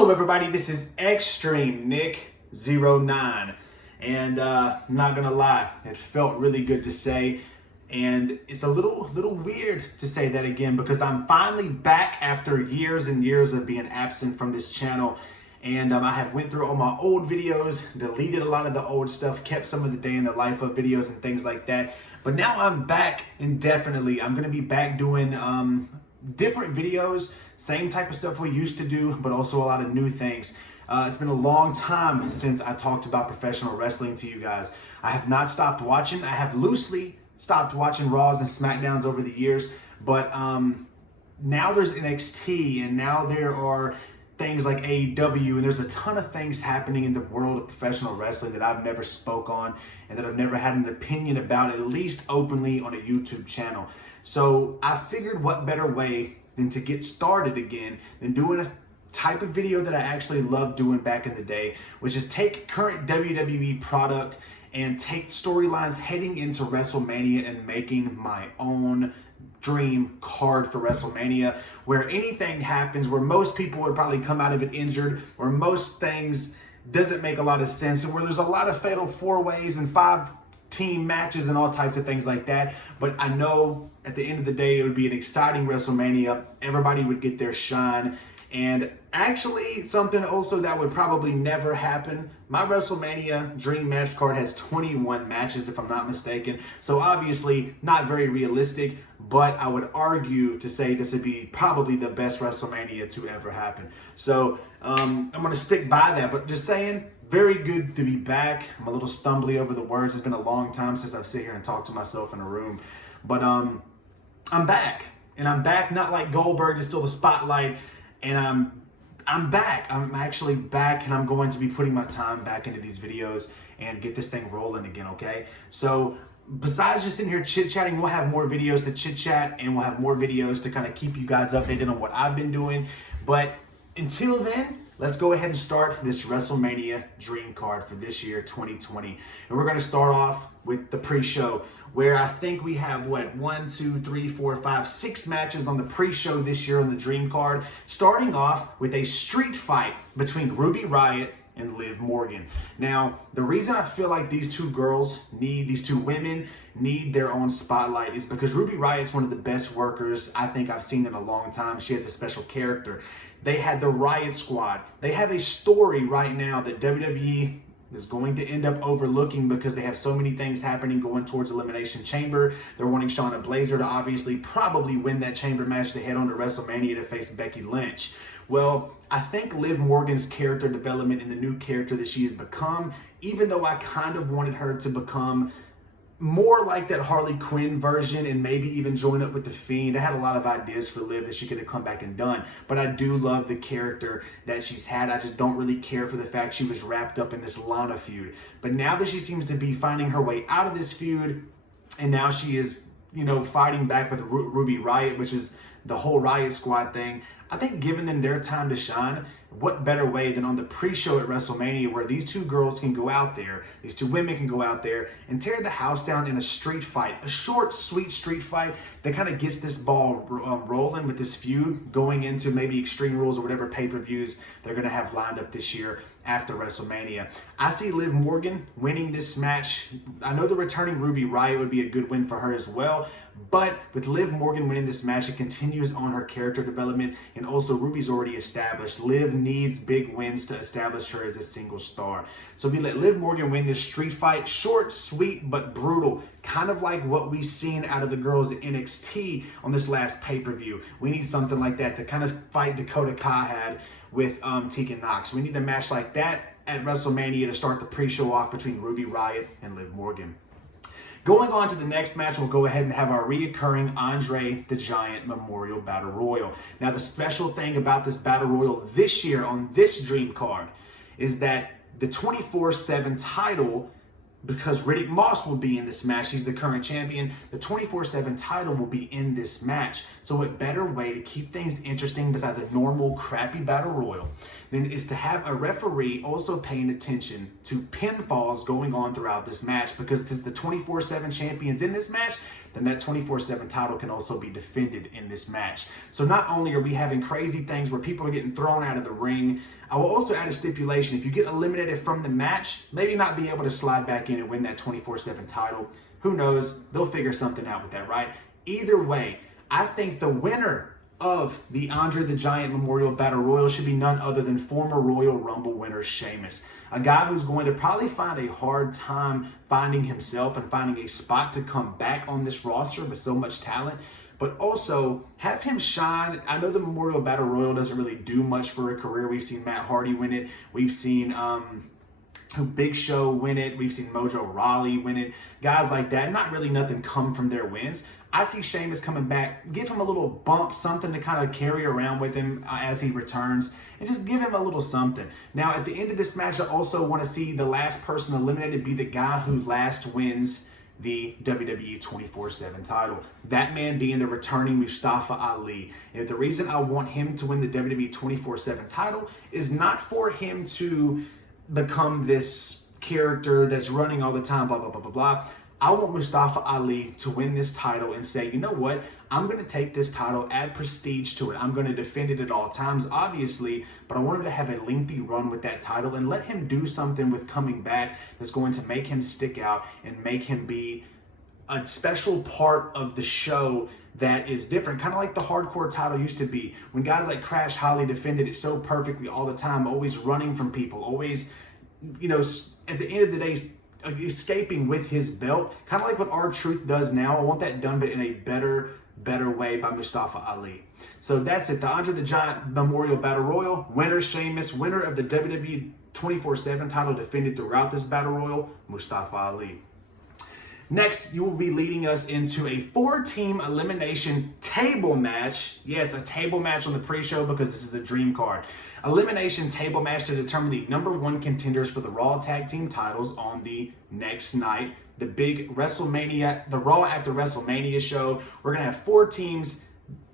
Hello everybody, this is Extreme Nick 09, and I'm not gonna lie, it felt really good to say, and it's a little weird to say that again because I'm finally back after years and years of being absent from this channel. And I have went through all my old videos, deleted a lot of the old stuff, kept some of the day in the life of videos and things like that. But now I'm back indefinitely. I'm gonna be back doing different videos, same type of stuff we used to do, but also a lot of new things. It's been a long time since I talked about professional wrestling to you guys. I have not stopped watching. I have loosely stopped watching Raws and Smackdowns over the years, but now there's NXT, and now there are things like AEW, and there's a ton of things happening in the world of professional wrestling that I've never spoke on and that I've never had an opinion about, at least openly on a YouTube channel. So I figured what better way than to get started again than doing a type of video that I actually loved doing back in the day, which is take current WWE product and take storylines heading into WrestleMania and making my own dream card for WrestleMania, where anything happens, where most people would probably come out of it injured, where most things doesn't make a lot of sense, and where there's a lot of fatal four-ways and 5-team matches and all types of things like that. But I know at the end of the day, it would be an exciting WrestleMania. Everybody would get their shine. And actually, something also that would probably never happen, my WrestleMania Dream Match card has 21 matches, if I'm not mistaken. So obviously, not very realistic, but I would argue to say this would be probably the best WrestleMania to ever happen. So I'm going to stick by that, but just saying, very good to be back. I'm a little stumbly over the words. It's been a long time since I've sit here and talked to myself in a room. But I'm back. And I'm back not like Goldberg to steal the spotlight. And I'm back. I'm actually back, and I'm going to be putting my time back into these videos and get this thing rolling again, okay? So besides just sitting here chit-chatting, we'll have more videos to chit-chat, and we'll have more videos to kind of keep you guys updated on what I've been doing. But until then, let's go ahead and start this WrestleMania Dream Card for this year, 2020. And we're going to start off with the pre-show, where I think we have, 6 matches on the pre-show this year on the Dream Card, starting off with a street fight between Ruby Riot and Liv Morgan. Now, the reason I feel like these two women need their own spotlight is because Ruby Riot's one of the best workers I think I've seen in a long time. She has a special character. They had the Riot Squad. They have a story right now that WWE is going to end up overlooking because they have so many things happening going towards Elimination Chamber. They're wanting Shayna Baszler to obviously probably win that Chamber match to head on to WrestleMania to face Becky Lynch. Well, I think Liv Morgan's character development and the new character that she has become, even though I kind of wanted her to become more like that Harley Quinn version and maybe even join up with The Fiend. I had a lot of ideas for Liv that she could have come back and done, but I do love the character that she's had. I just don't really care for the fact she was wrapped up in this Lana feud. But now that she seems to be finding her way out of this feud, and now she is, fighting back with Ruby Riot, which is the whole Riot Squad thing, I think giving them their time to shine, what better way than on the pre-show at WrestleMania, where these two girls can go out there, these two women can go out there and tear the house down in a street fight, a short, sweet street fight that kind of gets this ball rolling with this feud going into maybe Extreme Rules or whatever pay-per-views they're going to have lined up this year after WrestleMania. I see Liv Morgan winning this match. I know the returning Ruby Riot would be a good win for her as well, but with Liv Morgan winning this match, it continues on her character development, and also Ruby's already established. Liv needs big wins to establish her as a single star. So we let Liv Morgan win this street fight, short, sweet, but brutal, kind of like what we've seen out of the girls at NXT on this last pay-per-view. We need something like that, the kind of fight Dakota Kai had with Tegan Nox. We need a match like that at WrestleMania to start the pre-show off between Ruby Riot and Liv Morgan. Going on to the next match, we'll go ahead and have our reoccurring Andre the Giant Memorial Battle Royal. Now, the special thing about this Battle Royal this year on this Dream Card is that the 24/7 title, because Riddick Moss will be in this match, he's the current champion, the 24/7 title will be in this match. So what better way to keep things interesting besides a normal crappy Battle Royal than is to have a referee also paying attention to pinfalls going on throughout this match, because since the 24/7 champions in this match, then that 24/7 title can also be defended in this match. So not only are we having crazy things where people are getting thrown out of the ring, I will also add a stipulation. If you get eliminated from the match, maybe not be able to slide back in and win that 24/7 title. Who knows? They'll figure something out with that, right? Either way, I think the winner of the Andre the Giant Memorial Battle Royal should be none other than former Royal Rumble winner Sheamus. A guy who's going to probably find a hard time finding himself and finding a spot to come back on this roster with so much talent, but also have him shine. I know the Memorial Battle Royal doesn't really do much for a career. We've seen Matt Hardy win it. We've seen Big Show win it. We've seen Mojo Rawley win it. Guys like that, not really nothing come from their wins. I see Sheamus coming back. Give him a little bump, something to kind of carry around with him as he returns, and just give him a little something. Now, at the end of this match, I also want to see the last person eliminated be the guy who last wins the WWE 24/7 title. That man being the returning Mustafa Ali. And the reason I want him to win the WWE 24/7 title is not for him to become this character that's running all the time, blah, blah, blah, blah, blah. I want Mustafa Ali to win this title and say, you know what? I'm going to take this title, add prestige to it. I'm going to defend it at all times, obviously, but I wanted to have a lengthy run with that title and let him do something with coming back that's going to make him stick out and make him be a special part of the show that is different, kind of like the hardcore title used to be. When guys like Crash Holly defended it so perfectly all the time, always running from people, always, you know, at the end of the day, escaping with his belt, kind of like what R-Truth does now. I want that done, but in a better way by Mustafa Ali. So that's it. The Andre the Giant Memorial Battle Royal. Winner Sheamus. Winner of the WWE 24/7 title defended throughout this Battle Royal, Mustafa Ali. Next, you will be leading us into a 4-team elimination table match. Yes, a table match on the pre-show because this is a dream card. Elimination table match to determine the #1 contenders for the Raw Tag Team titles on the next night. The big Wrestlemania, the Raw after Wrestlemania show. We're going to have 4 teams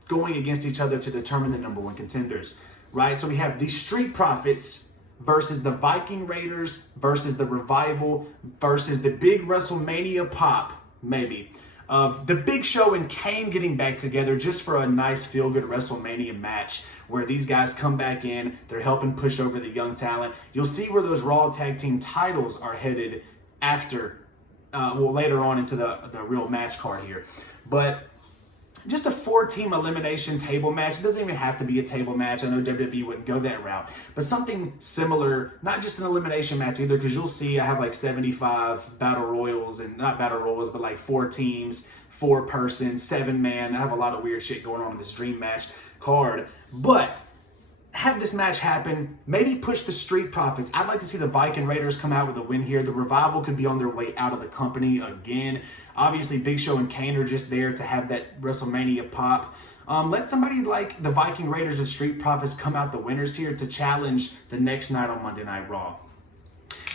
going against each other to determine the #1 contenders, right? So we have the Street Profits versus the Viking Raiders versus the Revival versus the big WrestleMania pop, maybe, of the Big Show and Kane getting back together just for a nice feel-good WrestleMania match where these guys come back in, they're helping push over the young talent. You'll see where those Raw Tag Team titles are headed after, later on into the real match card here. But just a 4-team elimination table match. It doesn't even have to be a table match. I know WWE wouldn't go that route. But something similar, not just an elimination match either, because you'll see I have like 75 battle royals, and not battle royals, but like 4 teams, 4-person, 7-man. I have a lot of weird shit going on in this dream match card. But have this match happen, maybe push the Street Profits. I'd like to see the Viking Raiders come out with a win here. The Revival could be on their way out of the company again. Obviously, Big Show and Kane are just there to have that WrestleMania pop. Let somebody like the Viking Raiders and Street Profits come out the winners here to challenge the next night on Monday Night Raw.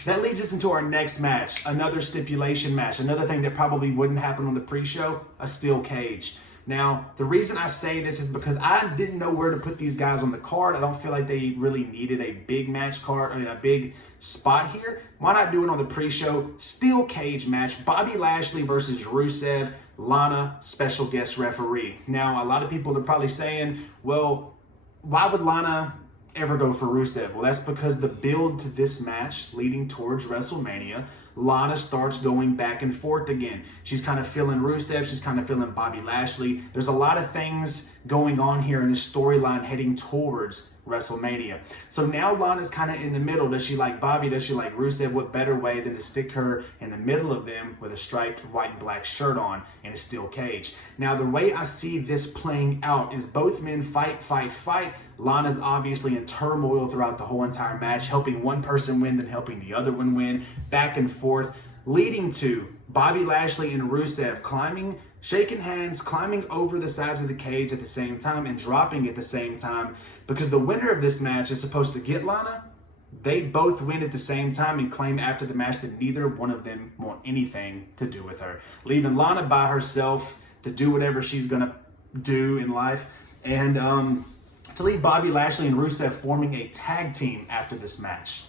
That leads us into our next match, another stipulation match. Another thing that probably wouldn't happen on the pre-show, a steel cage. Now, the reason I say this is because I didn't know where to put these guys on the card. I don't feel like they really needed a big match card, a big spot here. Why not do it on the pre-show? Steel cage match, Bobby Lashley versus Rusev, Lana, special guest referee. Now, a lot of people are probably saying, well, why would Lana ever go for Rusev? Well, that's because the build to this match leading towards WrestleMania, Lana starts going back and forth again. She's kind of feeling Rusev. She's kind of feeling Bobby Lashley. There's a lot of things going on here in this storyline heading towards WrestleMania. So now Lana's kind of in the middle. Does she like Bobby? Does she like Rusev? What better way than to stick her in the middle of them with a striped white and black shirt on in a steel cage? Now, the way I see this playing out is both men fight. Lana's obviously in turmoil throughout the whole entire match, helping one person win, then helping the other one win, back and forth, leading to Bobby Lashley and Rusev climbing, shaking hands, climbing over the sides of the cage at the same time and dropping at the same time, because the winner of this match is supposed to get Lana. They both win at the same time and claim after the match that neither one of them want anything to do with her, leaving Lana by herself to do whatever she's gonna do in life, and to leave Bobby Lashley and Rusev forming a tag team after this match.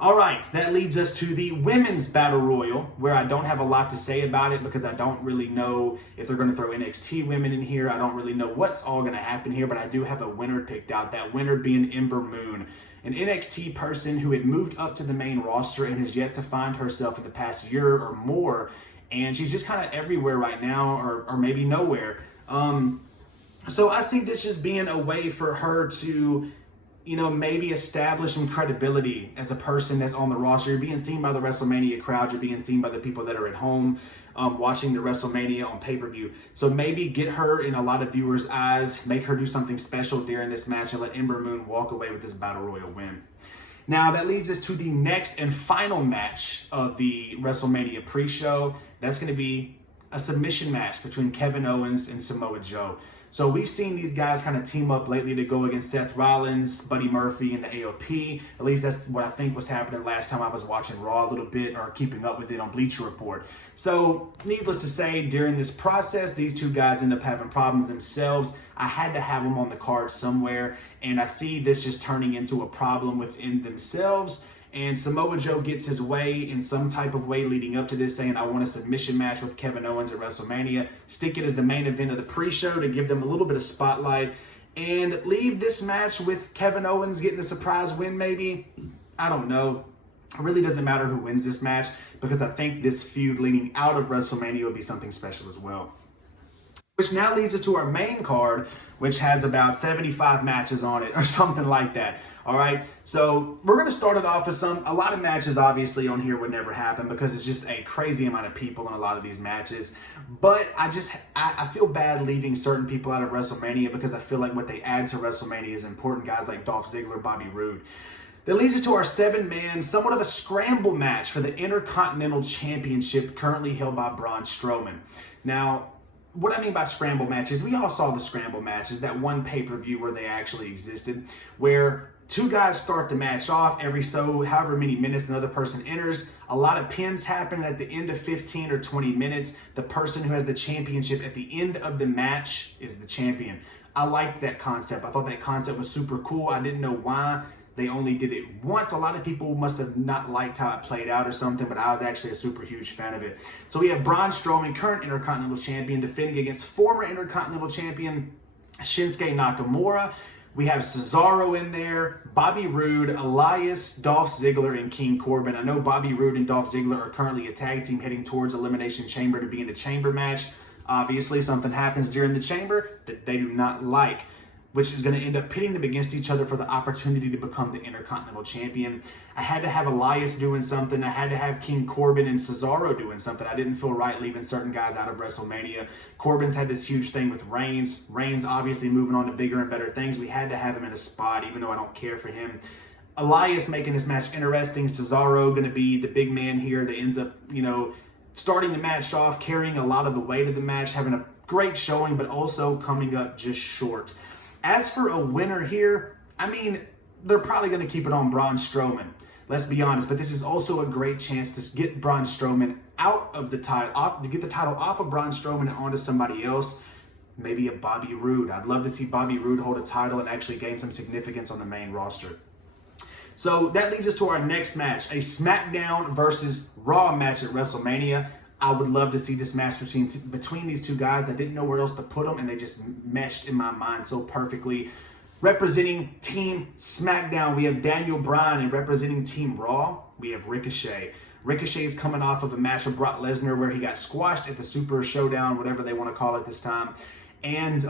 All right, that leads us to the Women's Battle Royal, where I don't have a lot to say about it because I don't really know if they're going to throw NXT women in here. I don't really know what's all going to happen here, but I do have a winner picked out, that winner being Ember Moon, an NXT person who had moved up to the main roster and has yet to find herself in the past year or more, and she's just kind of everywhere right now, or maybe nowhere. So I see this just being a way for her to, maybe establish some credibility as a person that's on the roster. You're being seen by the WrestleMania crowd. You're being seen by the people that are at home watching the WrestleMania on pay-per-view. So maybe get her in a lot of viewers' eyes, make her do something special during this match, and let Ember Moon walk away with this Battle Royal win. Now, that leads us to the next and final match of the WrestleMania pre-show. That's going to be a submission match between Kevin Owens and Samoa Joe. So we've seen these guys kind of team up lately to go against Seth Rollins, Buddy Murphy, and the AOP. At least that's what I think was happening last time I was watching Raw a little bit or keeping up with it on Bleacher Report. So needless to say, during this process, these two guys end up having problems themselves. I had to have them on the card somewhere, and I see this just turning into a problem within themselves. And Samoa Joe gets his way in some type of way leading up to this, saying, I want a submission match with Kevin Owens at WrestleMania. Stick it as the main event of the pre-show to give them a little bit of spotlight. And leave this match with Kevin Owens getting the surprise win, maybe. I don't know. It really doesn't matter who wins this match, because I think this feud leading out of WrestleMania will be something special as well. Which now leads us to our main card, which has about 75 matches on it or something like that. All right, so we're going to start it off with a lot of matches obviously on here would never happen because it's just a crazy amount of people in a lot of these matches. But I feel bad leaving certain people out of WrestleMania because I feel like what they add to WrestleMania is important. Guys like Dolph Ziggler, Bobby Roode. That leads us to our 7-man, somewhat of a scramble match for the Intercontinental Championship currently held by Braun Strowman. Now, what I mean by scramble matches, we all saw the scramble matches, that one pay-per-view where they actually existed, where two guys start the match off however many minutes another person enters. A lot of pins happen at the end of 15 or 20 minutes. The person who has the championship at the end of the match is the champion. I liked that concept. I thought that concept was super cool. I didn't know why they only did it once. A lot of people must have not liked how it played out or something, but I was actually a super huge fan of it. So we have Braun Strowman, current Intercontinental Champion, defending against former Intercontinental Champion Shinsuke Nakamura. We have Cesaro in there, Bobby Roode, Elias, Dolph Ziggler, and King Corbin. I know Bobby Roode and Dolph Ziggler are currently a tag team heading towards Elimination Chamber to be in a chamber match. Obviously, something happens during the chamber that they do not like, which is going to end up pitting them against each other for the opportunity to become the Intercontinental Champion. I had to have Elias doing something. I had to have King Corbin and Cesaro doing something. I didn't feel right leaving certain guys out of WrestleMania. Corbin's had this huge thing with Reigns. Reigns obviously moving on to bigger and better things. We had to have him in a spot, even though I don't care for him. Elias making this match interesting. Cesaro going to be the big man here that ends up, starting the match off, carrying a lot of the weight of the match, having a great showing, but also coming up just short. As for a winner here, they're probably going to keep it on Braun Strowman. Let's be honest, but this is also a great chance to get Braun Strowman out of the title, to get the title off of Braun Strowman and onto somebody else, maybe a Bobby Roode. I'd love to see Bobby Roode hold a title and actually gain some significance on the main roster. So that leads us to our next match, a Smackdown versus Raw match at WrestleMania. I would love to see this match between these two guys. I didn't know where else to put them, and they just meshed in my mind so perfectly. Representing Team SmackDown, we have Daniel Bryan, and representing Team Raw, we have Ricochet. Ricochet's coming off of a match with Brock Lesnar where he got squashed at the Super Showdown, whatever they want to call it this time. And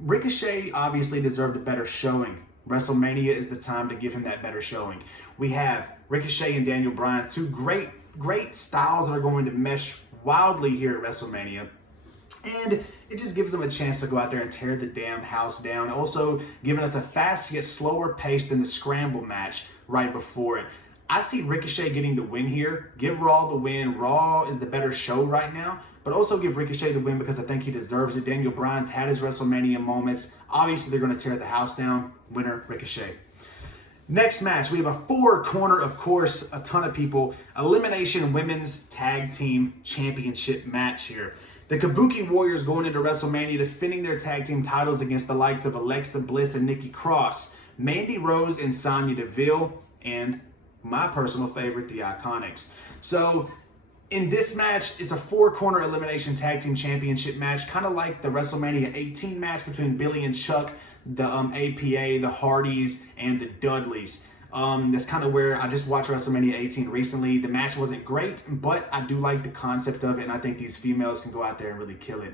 Ricochet obviously deserved a better showing. WrestleMania is the time to give him that better showing. We have Ricochet and Daniel Bryan, two great styles that are going to mesh wildly here at WrestleMania. And it just gives them a chance to go out there and tear the damn house down. Also giving us a fast yet slower pace than the scramble match right before it. I see Ricochet getting the win here. Give Raw the win. Raw is the better show right now. But also give Ricochet the win because I think he deserves it. Daniel Bryan's had his WrestleMania moments. Obviously, they're going to tear the house down. Winner, Ricochet. Next match, we have a four-corner, of course, a ton of people. Elimination Women's Tag Team Championship match here. The Kabuki Warriors going into WrestleMania defending their tag team titles against the likes of Alexa Bliss and Nikki Cross, Mandy Rose and Sonya Deville, and my personal favorite, the Iconics. So in this match, it's a 4-corner elimination tag team championship match, kind of like the WrestleMania 18 match between Billy and Chuck, the APA, the Hardys, and the Dudleys. That's kind of where I just watched WrestleMania 18 recently. The match wasn't great, but I do like the concept of it, and I think these females can go out there and really kill it.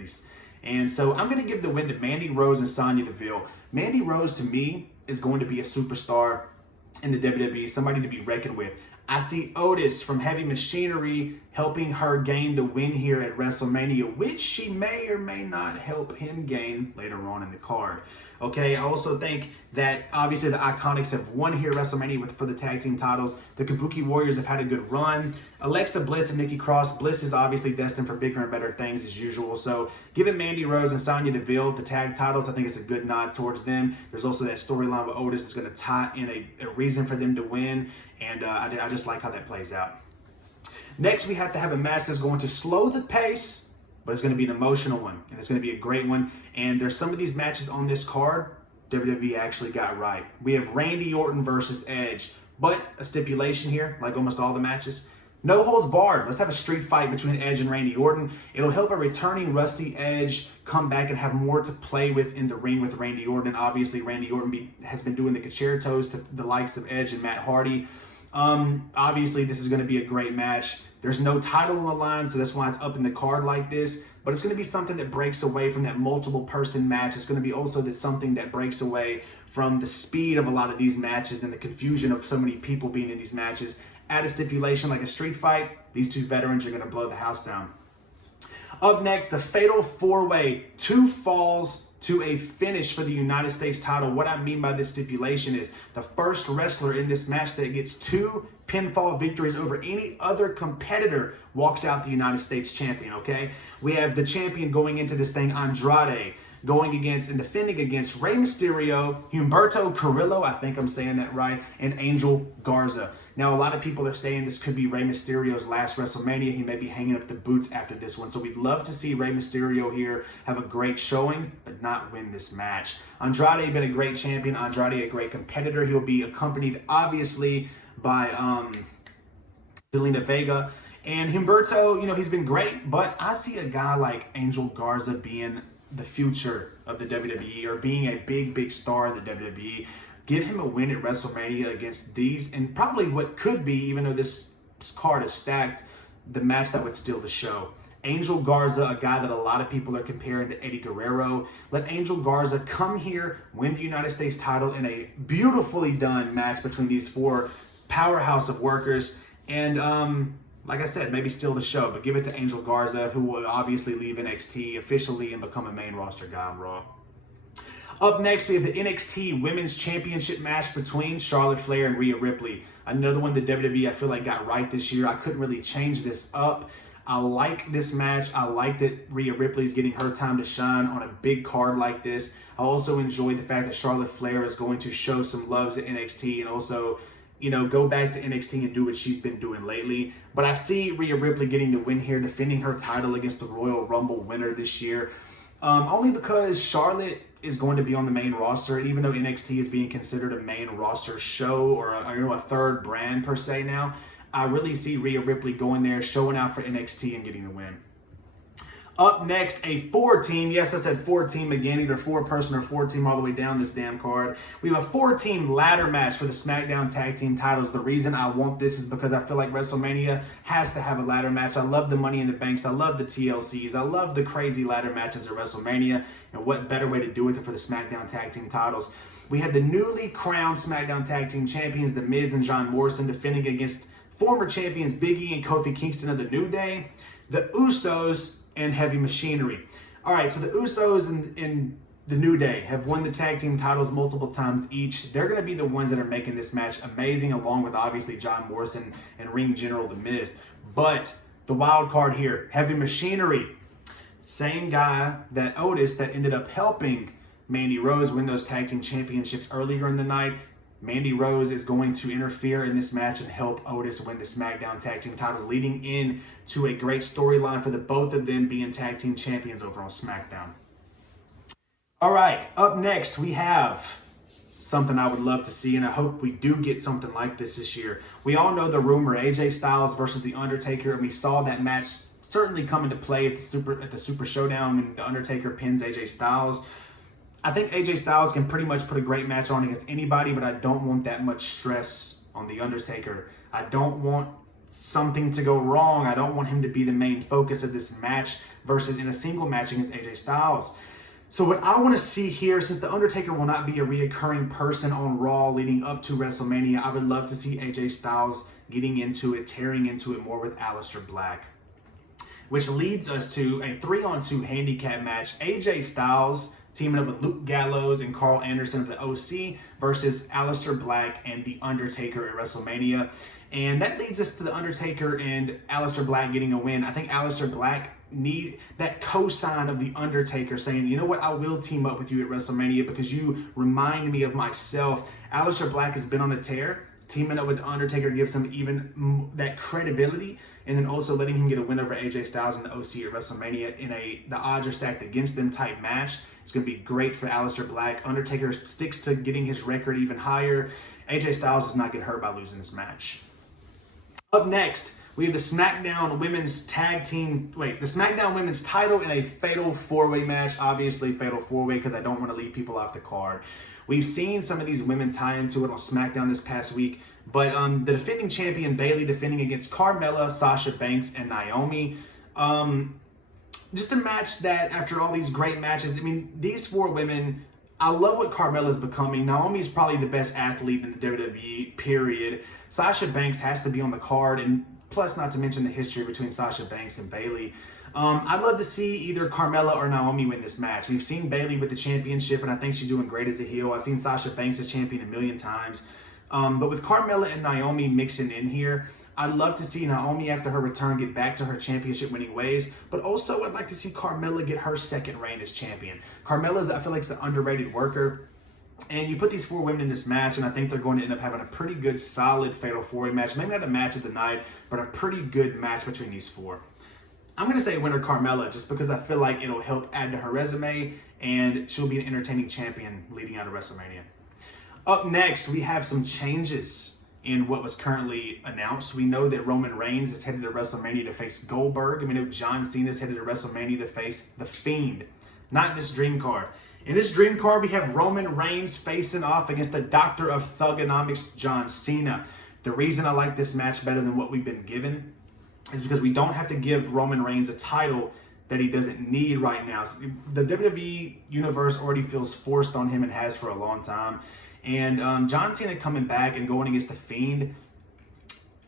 And so I'm going to give the win to Mandy Rose and Sonya Deville. Mandy Rose, to me, is going to be a superstar in the WWE, somebody to be reckoned with. I see Otis from Heavy Machinery helping her gain the win here at WrestleMania, which she may or may not help him gain later on in the card. Okay, I also think that obviously the Iconics have won here at WrestleMania for the tag team titles. The Kabuki Warriors have had a good run. Alexa Bliss and Nikki Cross. Bliss is obviously destined for bigger and better things as usual. So giving Mandy Rose and Sonya Deville the tag titles, I think it's a good nod towards them. There's also that storyline with Otis that's going to tie in a reason for them to win. And I just like how that plays out. Next, we have to have a match that's going to slow the pace, but it's going to be an emotional one, and it's going to be a great one. And there's some of these matches on this card WWE actually got right. We have Randy Orton versus Edge, but a stipulation here, like almost all the matches, no holds barred. Let's have a street fight between Edge and Randy Orton. It'll help a returning rusty Edge come back and have more to play with in the ring with Randy Orton. Obviously, Randy Orton has been doing the concertos to the likes of Edge and Matt Hardy. Obviously, this is going to be a great match. There's no title on the line, so that's why it's up in the card like this. But it's going to be something that breaks away from that multiple person match. It's going to be also something that breaks away from the speed of a lot of these matches and the confusion of so many people being in these matches. Add a stipulation like a street fight, these two veterans are going to blow the house down. Up next, the Fatal 4-Way, 2 falls to a finish for the United States title. What I mean by this stipulation is the first wrestler in this match that gets 2 pinfall victories over any other competitor walks out the United States champion, okay? We have the champion going into this thing, Andrade, going against and defending against Rey Mysterio, Humberto Carrillo, I think I'm saying that right, and Angel Garza. Now, a lot of people are saying this could be Rey Mysterio's last WrestleMania. He may be hanging up the boots after this one. So we'd love to see Rey Mysterio here have a great showing, but not win this match. Andrade been a great champion. Andrade a great competitor. He'll be accompanied, obviously, by Zelina Vega. And Humberto, he's been great, but I see a guy like Angel Garza being the future of the WWE or being a big, big star in the WWE. Give him a win at WrestleMania against these, and probably what could be, even though this card is stacked, the match that would steal the show. Angel Garza, a guy that a lot of people are comparing to Eddie Guerrero. Let Angel Garza come here, win the United States title in a beautifully done match between these 4 powerhouse of workers. And like I said, maybe steal the show, but give it to Angel Garza, who will obviously leave NXT officially and become a main roster guy on Raw. Up next, we have the NXT Women's Championship match between Charlotte Flair and Rhea Ripley. Another one that WWE I feel like got right this year. I couldn't really change this up. I like this match. I like that Rhea Ripley is getting her time to shine on a big card like this. I also enjoy the fact that Charlotte Flair is going to show some loves at NXT and also, go back to NXT and do what she's been doing lately. But I see Rhea Ripley getting the win here, defending her title against the Royal Rumble winner this year. Only because Charlotte is going to be on the main roster, and even though NXT is being considered a main roster show or a third brand per se now, I really see Rhea Ripley going there, showing out for NXT and getting the win. Up next, a 4-team, yes, I said 4-team again, either 4-person or 4-team all the way down this damn card. We have a 4-team ladder match for the Smackdown Tag Team titles. The reason I want this is because I feel like WrestleMania has to have a ladder match. I love the Money in the Banks. I love the TLCs. I love the crazy ladder matches at WrestleMania. And what better way to do it than for the Smackdown Tag Team titles? We had the newly crowned Smackdown Tag Team champions, The Miz and John Morrison, defending against former champions Big E and Kofi Kingston of the New Day, the Usos, and Heavy Machinery. All right, so the Usos and the New Day have won the tag team titles multiple times each. They're going to be the ones that are making this match amazing, along with obviously John Morrison and Ring General The Miz. But the wild card here, Heavy Machinery, same guy that Otis that ended up helping Mandy Rose win those tag team championships earlier in the night. Mandy Rose is going to interfere in this match and help Otis win the SmackDown Tag Team titles, leading in to a great storyline for the both of them being tag team champions over on SmackDown. All right, up next we have something I would love to see, and I hope we do get something like this year. We all know the rumor, AJ Styles versus The Undertaker, and we saw that match certainly come into play at the Super Showdown when The Undertaker pins AJ Styles. I think AJ Styles can pretty much put a great match on against anybody, but I don't want that much stress on The Undertaker. I don't want something to go wrong. I don't want him to be the main focus of this match versus in a single match against AJ Styles. So what I want to see here, since The Undertaker will not be a reoccurring person on Raw leading up to WrestleMania, I would love to see AJ Styles getting into it, tearing into it more with Aleister Black. Which leads us to a 3-on-2 handicap match. AJ Styles teaming up with Luke Gallows and Carl Anderson of the OC versus Aleister Black and The Undertaker at WrestleMania. And that leads us to The Undertaker and Aleister Black getting a win. I think Aleister Black need that cosign of The Undertaker saying, you know what, I will team up with you at WrestleMania because you remind me of myself. Aleister Black has been on a tear. Teaming up with The Undertaker gives him even that credibility, and then also letting him get a win over AJ Styles and the OC at WrestleMania in the odds are stacked against them type match. It's going to be great for Aleister Black. Undertaker sticks to getting his record even higher. AJ Styles does not get hurt by losing this match. Up next, we have the SmackDown Women's title in a Fatal 4-Way match. Obviously, Fatal 4-Way because I don't want to leave people off the card. We've seen some of these women tie into it on SmackDown this past week, but the defending champion Bayley defending against Carmella, Sasha Banks, and Naomi. Just a match that, after all these great matches, I mean, these 4 women, I love what Carmella's becoming. Naomi's probably the best athlete in the WWE, period. Sasha Banks has to be on the card, and plus not to mention the history between Sasha Banks and Bayley. I'd love to see either Carmella or Naomi win this match. We've seen Bayley with the championship, and I think she's doing great as a heel. I've seen Sasha Banks as champion a million times. But with Carmella and Naomi mixing in here, I'd love to see Naomi, after her return, get back to her championship-winning ways. But also, I'd like to see Carmella get her second reign as champion. Carmella's, I feel like, is an underrated worker. And you put these 4 women in this match, and I think they're going to end up having a pretty good, solid Fatal 4-Way match. Maybe not a match of the night, but a pretty good match between these 4. I'm going to say winner Carmella just because I feel like it'll help add to her resume, and she'll be an entertaining champion leading out of WrestleMania. Up next, we have some changes in what was currently announced. We know that Roman Reigns is headed to WrestleMania to face Goldberg, and we know John Cena is headed to WrestleMania to face The Fiend. Not in this dream card. In this dream card, we have Roman Reigns facing off against the Doctor of Thugonomics, John Cena. The reason I like this match better than what we've been given is because we don't have to give Roman Reigns a title that he doesn't need right now. The WWE Universe already feels forced on him and has for a long time. And John Cena coming back and going against The Fiend,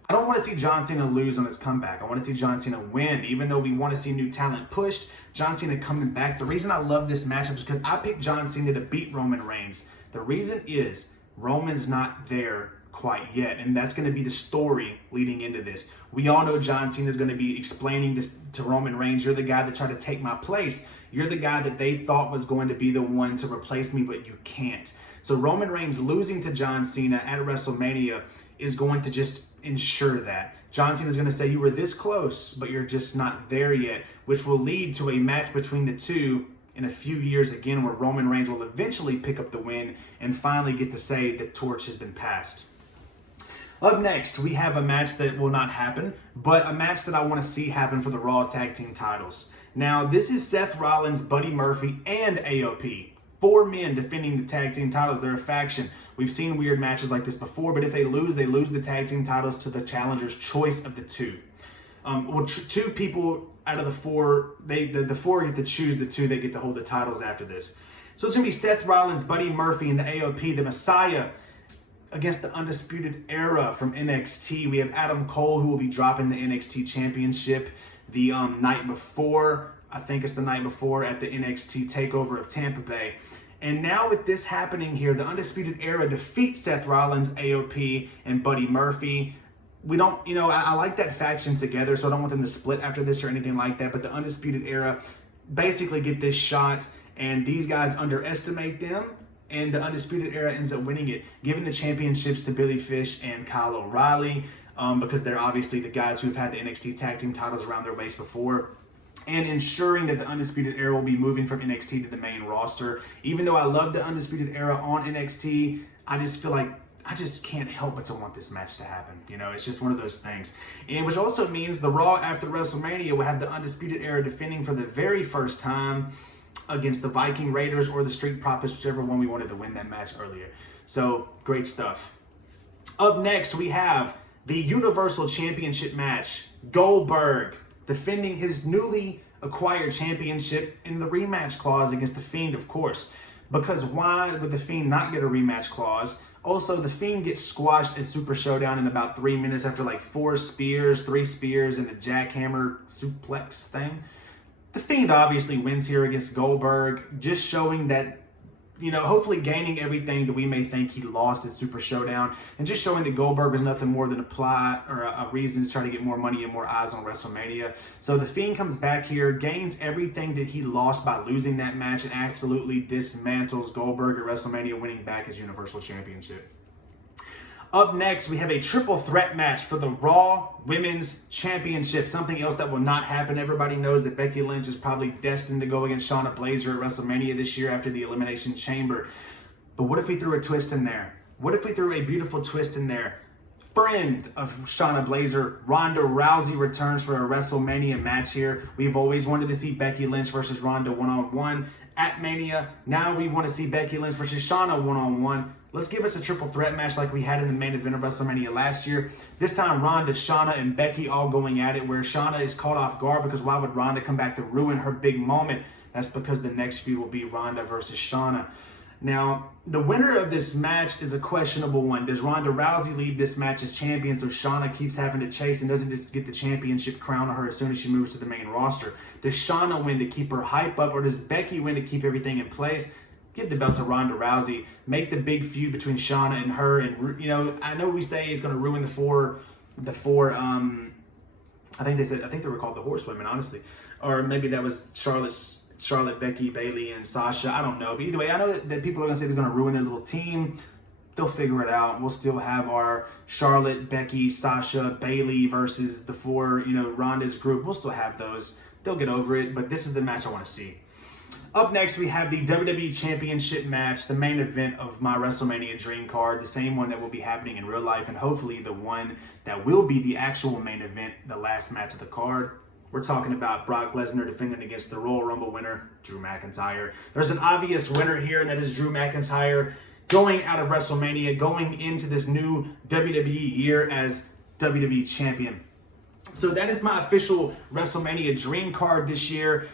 I don't want to see John Cena lose on his comeback. I want to see John Cena win. Even though we want to see new talent pushed, John Cena coming back. The reason I love this matchup is because I picked John Cena to beat Roman Reigns. The reason is Roman's not there quite yet, and that's going to be the story leading into this. We all know John Cena is going to be explaining this to Roman Reigns. You're the guy that tried to take my place. You're the guy that they thought was going to be the one to replace me, but you can't. So Roman Reigns losing to John Cena at WrestleMania is going to just ensure that. John Cena is going to say, you were this close, but you're just not there yet, which will lead to a match between the two in a few years again, where Roman Reigns will eventually pick up the win and finally get to say the torch has been passed. Up next, we have a match that will not happen, but a match that I want to see happen for the Raw Tag Team titles. Now, this is Seth Rollins, Buddy Murphy, and AOP. 4 men defending the tag team titles. They're a faction. We've seen weird matches like this before, but if they lose the tag team titles to the challenger's choice of the 2. 2 people out of the 4, the 4 get to choose the 2 that get to hold the titles after this. So it's going to be Seth Rollins, Buddy Murphy, and the AOP, the Messiah, against the Undisputed Era from NXT. We have Adam Cole, who will be dropping the NXT Championship the night before. I think it's the night before at the NXT TakeOver of Tampa Bay. And now with this happening here, the Undisputed Era defeats Seth Rollins, AOP, and Buddy Murphy. We don't, I like that faction together, so I don't want them to split after this or anything like that. But the Undisputed Era basically get this shot, and these guys underestimate them, and the Undisputed Era ends up winning it, giving the championships to Billy Fish and Kyle O'Reilly, because they're obviously the guys who've had the NXT Tag Team titles around their waist before. and ensuring that the Undisputed Era will be moving from NXT to the main roster. Even though I love the Undisputed Era on NXT, I just feel like I just can't help but to want this match to happen. You know, it's just one of those things. And which also means the Raw after WrestleMania will have the Undisputed Era defending for the very first time against the Viking Raiders or the Street Profits, whichever one we wanted to win that match earlier. So, great stuff. Up next, we have the Universal Championship match. Goldberg defending his newly acquired championship in the rematch clause against The Fiend, of course. Because why would The Fiend not get a rematch clause? Also, The Fiend gets squashed at Super Showdown in about 3 minutes after like 3 spears, and a jackhammer suplex thing. The Fiend obviously wins here against Goldberg, just showing that, you know, hopefully gaining everything that we may think he lost at Super Showdown, and just showing that Goldberg was nothing more than a plot or a reason to try to get more money and more eyes on WrestleMania. So The Fiend comes back here, gains everything that he lost by losing that match, and absolutely dismantles Goldberg at WrestleMania, winning back his Universal Championship. Up next, we have a triple threat match for the Raw Women's Championship. Something else that will not happen. Everybody knows that Becky Lynch is probably destined to go against Shayna Baszler at WrestleMania this year after the Elimination Chamber. But what if we threw a twist in there? What if we threw a beautiful twist in there? Friend of Shayna Baszler, Ronda Rousey, returns for a WrestleMania match here. We've always wanted to see Becky Lynch versus Ronda one-on-one at Mania. Now we want to see Becky Lynch versus Shayna one-on-one. Let's give us a triple threat match like we had in the main event of WrestleMania last year. This time, Ronda, Shayna, and Becky all going at it, where Shayna is caught off guard because why would Ronda come back to ruin her big moment? That's because the next feud will be Ronda versus Shayna. Now, the winner of this match is a questionable one. Does Ronda Rousey leave this match as champion so Shayna keeps having to chase and doesn't just get the championship crown on her as soon as she moves to the main roster? Does Shayna win to keep her hype up, or does Becky win to keep everything in place? Give the belt to Ronda Rousey. Make the big feud between Shayna and her. And, you know, I know we say he's going to ruin the four. I think they were called the Horsewomen, honestly. Or maybe that was Charlotte, Becky, Bayley, and Sasha. I don't know. But either way, I know that people are going to say they're going to ruin their little team. They'll figure it out. We'll still have our Charlotte, Becky, Sasha, Bayley versus the 4, you know, Ronda's group. We'll still have those. They'll get over it. But this is the match I want to see. Up next, we have the WWE Championship match, the main event of my WrestleMania dream card, the same one that will be happening in real life, and hopefully the one that will be the actual main event, the last match of the card. We're talking about Brock Lesnar defending against the Royal Rumble winner, Drew McIntyre. There's an obvious winner here, and that is Drew McIntyre going out of WrestleMania, going into this new WWE year as WWE Champion. So that is my official WrestleMania dream card this year.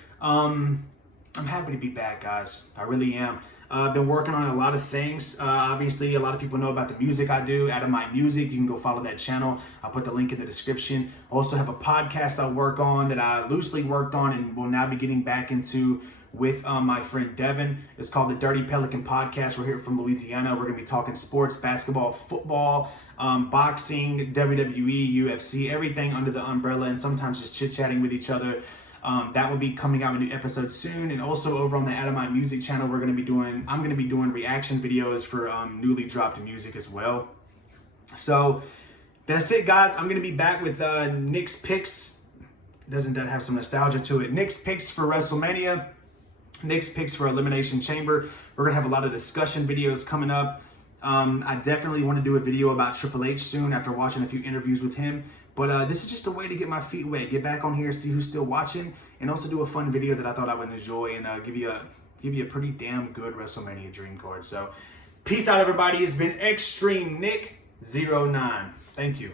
I'm happy to be back, guys. I really am. I've been working on a lot of things. Obviously, a lot of people know about the music I do, Adam Mike Music. You can go follow that channel. I'll put the link in the description. I also have a podcast I work on that I loosely worked on and will now be getting back into with my friend Devin. It's called the Dirty Pelican Podcast. We're here from Louisiana. We're going to be talking sports, basketball, football, boxing, WWE, UFC, everything under the umbrella, and sometimes just chit-chatting with each other. That will be coming out with a new episode soon. And also over on the Adam Mike Music channel, I'm going to be doing reaction videos for newly dropped music as well. So that's it, guys. I'm going to be back with Nick's picks. Doesn't that have some nostalgia to it? Nick's picks for WrestleMania. Nick's picks for Elimination Chamber. We're going to have a lot of discussion videos coming up. I definitely want to do a video about Triple H soon after watching a few interviews with him. But this is just a way to get my feet wet, get back on here, see who's still watching, and also do a fun video that I thought I would enjoy and give you a pretty damn good WrestleMania dream card. So peace out, everybody. It's been Extreme Nick 09. Thank you.